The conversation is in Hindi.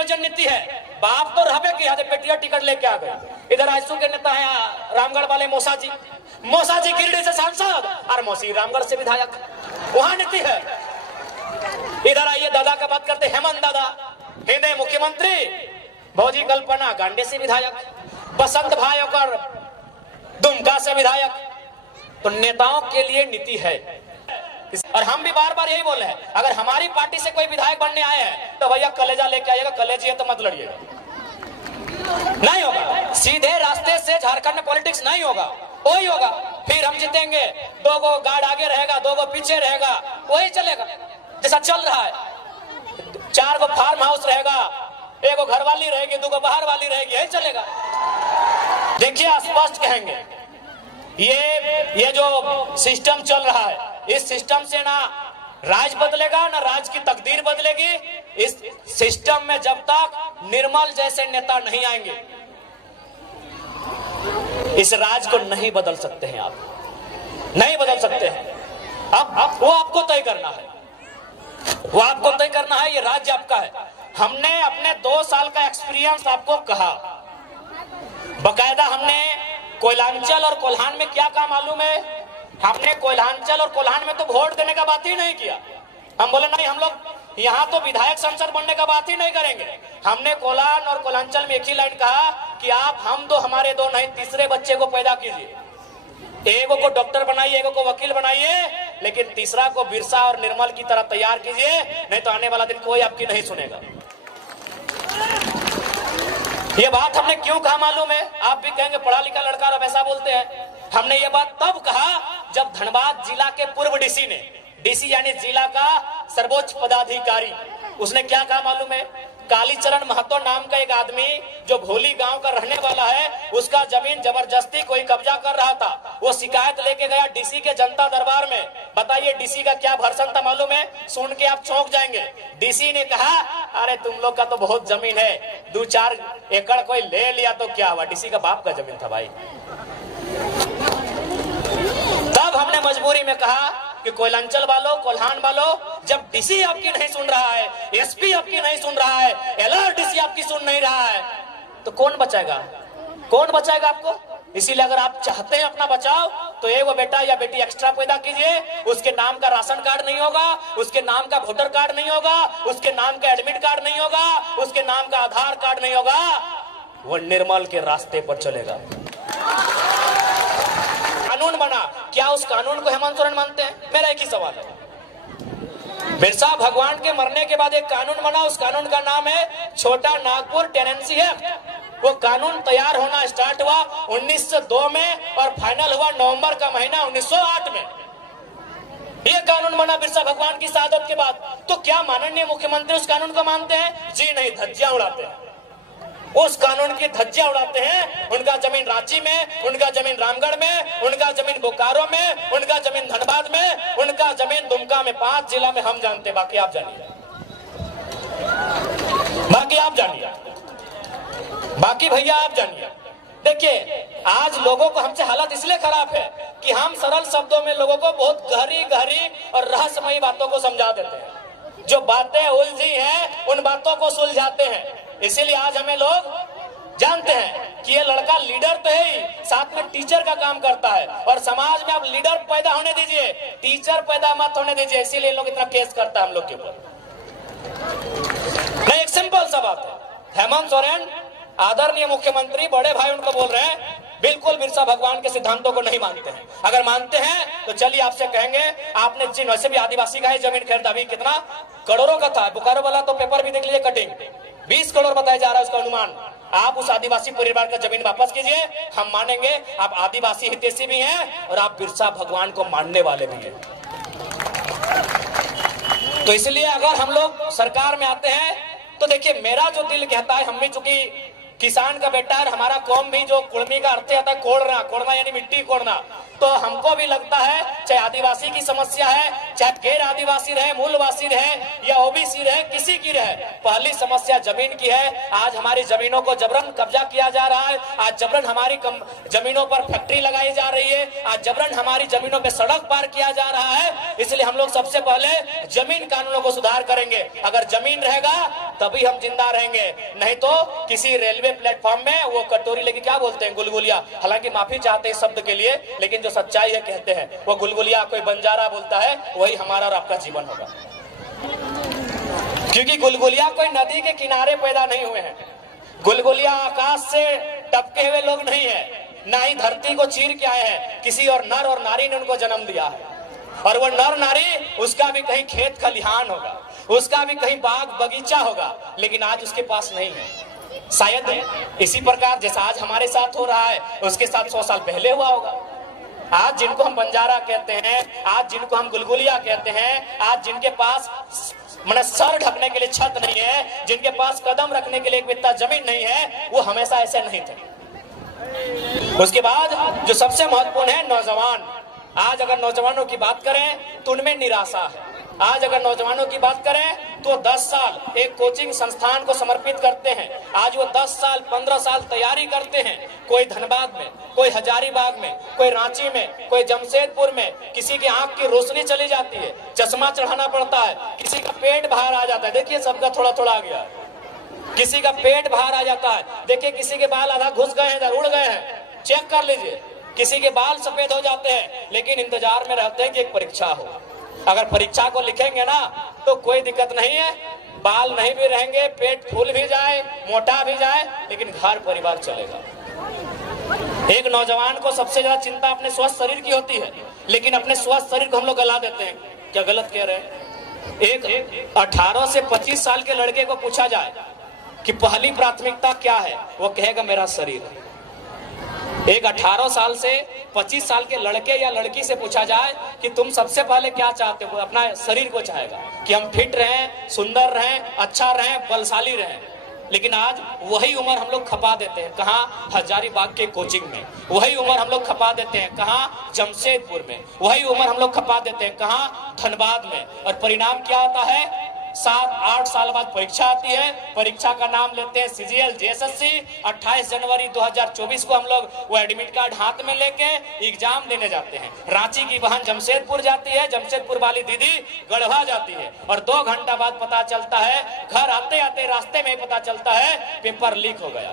नियोजन नीति है। बाप तो रहबे की बेटिया टिकट लेके आ गए। इधर आजसू के नेता है रामगढ़ वाले मौसा जी गिरिडीह से सांसद और मौसी रामगढ़ से विधायक, वहां नीति है। इधर आइए दादा का बात करते, हेमंत दादा हिंदे मुख्यमंत्री, भौजी कल्पना गांडे से विधायक, बसंत भाई और दुमका से विधायक। तो नेताओं के लिए नीति है। और हम भी बार बार यही बोल रहे हैं, अगर हमारी पार्टी से कोई विधायक बनने आए हैं तो भैया कलेजा लेके आइएगा, कलेजी है तो मत लड़िएगा, नहीं होगा। सीधे रास्ते से झारखंड में पॉलिटिक्स नहीं होगा, वही होगा। फिर हम जीतेंगे, 2 गो गार्ड आगे रहेगा, 2 गो पीछे रहेगा, वही चलेगा जैसा चल रहा है। 4 गो फार्म हाउस रहेगा, 1 गो घर वाली रहेगी, 2 गो बाहर वाली रहेगी, यही चलेगा। देखिए स्पष्ट कहेंगे, ये जो सिस्टम चल रहा है, इस सिस्टम से ना राज बदलेगा ना राज की तकदीर बदलेगी। इस सिस्टम में जब तक निर्मल जैसे नेता नहीं आएंगे, इस राज को नहीं बदल सकते हैं आप, नहीं बदल सकते हैं। अब वो आपको तय करना है, वो आपको तय करना है, ये राज्य आपका है। हमने अपने 2 साल का एक्सपीरियंस आपको कहा, बकायदा हमने कोयलांचल और कोल्हान में क्या काम मालूम है, हमने कोयलांचल और कोल्हान में तो वोट देने का बात ही नहीं किया। हम बोले नहीं, हम लोग यहाँ तो विधायक संसद बनने का बात ही नहीं करेंगे। हमने कोल्हान और कोयलांचल में एक ही लाइन कहा कि आप हम दो हमारे दो नहीं, तीसरे बच्चे को पैदा कीजिए। एगो को डॉक्टर बनाइए, एगो को वकील बनाइए, लेकिन तीसरा को बिरसा और निर्मल की तरह तैयार कीजिए, नहीं तो आने वाला दिन कोई आपकी नहीं सुनेगा। ये बात हमने क्यों कहा मालूम है? आप भी कहेंगे पढ़ा लिखा लड़का और ऐसा बोलते हैं। हमने ये बात तब कहा जब धनबाद जिला के पूर्व डीसी ने, डीसी यानी जिला का सर्वोच्च पदाधिकारी, उसने क्या कहा मालूम है? कालीचरण महतो नाम का एक आदमी जो भोली गांव का रहने वाला है, उसका जमीन जबरदस्ती कोई कब्जा कर रहा था। वो शिकायत लेके गया डीसी के जनता दरबार में। बताइए डीसी का क्या भर्सन था मालूम है? सुन के आप चौंक जाएंगे। डीसी ने कहा, अरे तुम लोग का तो बहुत जमीन है, 2-4 एकड़ कोई ले लिया तो क्या हुआ? डीसी का बाप का जमीन था भाई। तब हमने मजबूरी में कहा कि कोयलांचल वालों, कोल्हान वालों, जब डीसी आपकी नहीं सुन रहा है, एसपी आपकी नहीं सुन रहा है, एलआरडीसी आपकी सुन नहीं रहा है, तो कौन बचाएगा? कौन बचाएगा आपको? इसीलिए अगर आप चाहते हैं अपना बचाव, तो एगो बेटा या बेटी एक्स्ट्रा पैदा कीजिए। उसके नाम का राशन कार्ड नहीं होगा, उसके नाम का वोटर कार्ड नहीं होगा, उसके नाम का एडमिट कार्ड नहीं होगा, उसके नाम का आधार कार्ड नहीं होगा, वो निर्मल के रास्ते पर चलेगा। कानून बना, क्या उस कानून को हेमंत सोरेन मानते हैं? मेरा एक ही सवाल है। बिरसा भगवान के मरने के बाद एक कानून बना, उस कानून का नाम है छोटा नागपुर टेनेंसी एक्ट। वो कानून तैयार होना स्टार्ट हुआ 1902 में और फाइनल हुआ नवंबर का महीना 1908 में। ये कानून बना बिरसा भगवान की शहादत के बाद। तो क्या माननीय मुख्यमंत्री उस कानून को मानते हैं? जी नहीं, धज्जियां उड़ाते हैं। उस कानून की धज्जियां उड़ाते हैं। उनका जमीन रांची में, उनका जमीन रामगढ़ में, उनका जमीन बोकारो में, उनका जमीन धनबाद में, उनका जमीन दुमका में। 5 जिला में हम जानते, बाकी आप जानिए, बाकी आप जानिए, बाकी भैया आप जानिए। देखिए आज लोगों को हमसे हालत इसलिए खराब है कि हम सरल शब्दों में लोगों को बहुत गहरी गहरी और रहस्यमयी बातों को समझा देते हैं। जो बातें उलझी हैं उन बातों को सुलझाते हैं। इसीलिए आज हमें लोग जानते हैं कि ये लड़का लीडर तो है ही, साथ में टीचर का काम करता है। और समाज में आप लीडर पैदा होने दीजिए, टीचर पैदा मत होने दीजिए। इसीलिए लोग इतना केस करता है हम लोग के ऊपर। नहीं, एक सिंपल सा बात है। हेमंत सोरेन आदरणीय मुख्यमंत्री, बड़े भाई उनको बोल रहे हैं, बिल्कुल बिरसा भगवान के सिद्धांतों को नहीं मानते हैं। अगर मानते हैं तो चलिए आपसे कहेंगे, आपने जिन, वैसे भी आदिवासी का ही जमीन खरीदा, अभी कितना करोड़ों का था। बोकारो वाला तो पेपर भी देख लीजिए, कटिंग 20 करोड़ बताया जा रहा है उसका अनुमान। आप उस आदिवासी परिवार का जमीन वापस कीजिए, हम मानेंगे आप आदिवासी हितैषी भी हैं और आप बिरसा भगवान को मानने वाले भी हैं। तो इसलिए अगर हम लोग सरकार में आते हैं तो देखिए, मेरा जो दिल कहता है, हम भी चूंकि किसान का बेटा है, हमारा कौम भी जो कुड़मी का अर्थ आता है कोड़ना, कोड़ना यानी मिट्टी कोड़ना। तो हमको भी लगता है चाहे आदिवासी की समस्या है, चाहे गैर आदिवासी रहे, मूलवासी रहे या ओबीसी रहे, किसी की रहे, पहली समस्या जमीन की है। आज हमारी जमीनों को जबरन कब्जा किया जा रहा है, आज जबरन हमारी जमीनों पर फैक्ट्री लगाई जा रही है, आज जबरन हमारी जमीनों पे सड़क पार किया जा रहा है। इसलिए हम लोग सबसे पहले जमीन कानूनों को सुधार करेंगे। अगर जमीन रहेगा तभी हम जिंदा रहेंगे, नहीं तो किसी रेलवे प्लेटफॉर्म में वो कटोरी लेके क्या बोलते हैं, गुलगुलिया, हालांकि माफी चाहते हैं शब्द के लिए, लेकिन जो सच्चाई है कहते हैं वो गुलगुलिया कोई बंजारा बोलता है, वही हमारा और आपका जीवन होगा। क्योंकि गुलगुलिया कोई नदी के किनारे पैदा नहीं हुए हैं, गुलगुलिया आकाश से टपके हुए लोग नहीं है, ना ही धरती को चीर के आए हैं, किसी और नर और नारी ने उनको जन्म दिया है। और वो नर नारी, उसका भी कहीं खेत खलिहान होगा, उसका भी कहीं बाग बगीचा होगा, लेकिन आज उसके पास नहीं है। शायद इसी प्रकार जैसा आज हमारे साथ हो रहा है, उसके साथ 100 साल पहले हुआ होगा। आज जिनको हम बंजारा कहते हैं, आज जिनको हम गुलगुलिया कहते हैं, आज जिनके पास मतलब सर ढकने के लिए छत नहीं है, जिनके पास कदम रखने के लिए एक बित्ता जमीन नहीं है, वो हमेशा ऐसे नहीं थे। उसके बाद जो सबसे महत्वपूर्ण है नौजवान। आज अगर नौजवानों की बात करें तो उनमें निराशा है। आज अगर नौजवानों की बात करें तो 10 साल एक कोचिंग संस्थान को समर्पित करते हैं। आज वो 10 साल 15 साल तैयारी करते हैं। कोई धनबाद में, कोई हजारीबाग में, कोई रांची में, कोई जमशेदपुर में, किसी की आंख की रोशनी चली जाती है, चश्मा चढ़ाना पड़ता है, किसी का पेट बाहर आ जाता है, देखिए सबका थोड़ा थोड़ा आ गया, किसी का पेट बाहर आ जाता है, देखिए किसी के बाल आधा घुस गए हैं, उड़ गए हैं, चेक कर लीजिए, किसी के बाल सफेद हो जाते हैं, लेकिन इंतजार में रहते हैं कि एक परीक्षा हो। अगर परीक्षा को लिखेंगे ना तो कोई दिक्कत नहीं है, बाल नहीं भी रहेंगे, पेट फूल भी जाए, मोटा भी जाए, लेकिन घर परिवार चलेगा। एक नौजवान को सबसे ज्यादा चिंता अपने स्वस्थ शरीर की होती है, लेकिन अपने स्वस्थ शरीर को हम लोग गला देते हैं। क्या गलत कह रहे हैं? एक 18 से 25 साल के लड़के को पूछा जाए कि पहली प्राथमिकता क्या है, वो कहेगा मेरा शरीर। एक 18 साल से 25 साल के लड़के या लड़की से पूछा जाए कि तुम सबसे पहले क्या चाहते हो, अपना शरीर को चाहेगा कि हम फिट रहें, सुंदर रहें, अच्छा रहें, बलशाली रहें। लेकिन आज वही उम्र हम लोग खपा देते हैं, कहाँ? हजारीबाग के कोचिंग में। वही उम्र हम लोग खपा देते हैं, कहाँ? जमशेदपुर में। वही उम्र हम लोग खपा देते हैं, कहाँ? धनबाद में। और परिणाम क्या होता है? 7-8 साल बाद परीक्षा आती है, परीक्षा का नाम लेते हैं CGL JSSC। 28 जनवरी 2024 को हम लोग वो एडमिट कार्ड हाथ में लेके एग्जाम देने जाते हैं। रांची की बहन जमशेदपुर जाती है, जमशेदपुर वाली दीदी गढ़वा जाती है, और 2 घंटा बाद पता चलता है, घर आते आते रास्ते में पता चलता है पेपर लीक हो गया।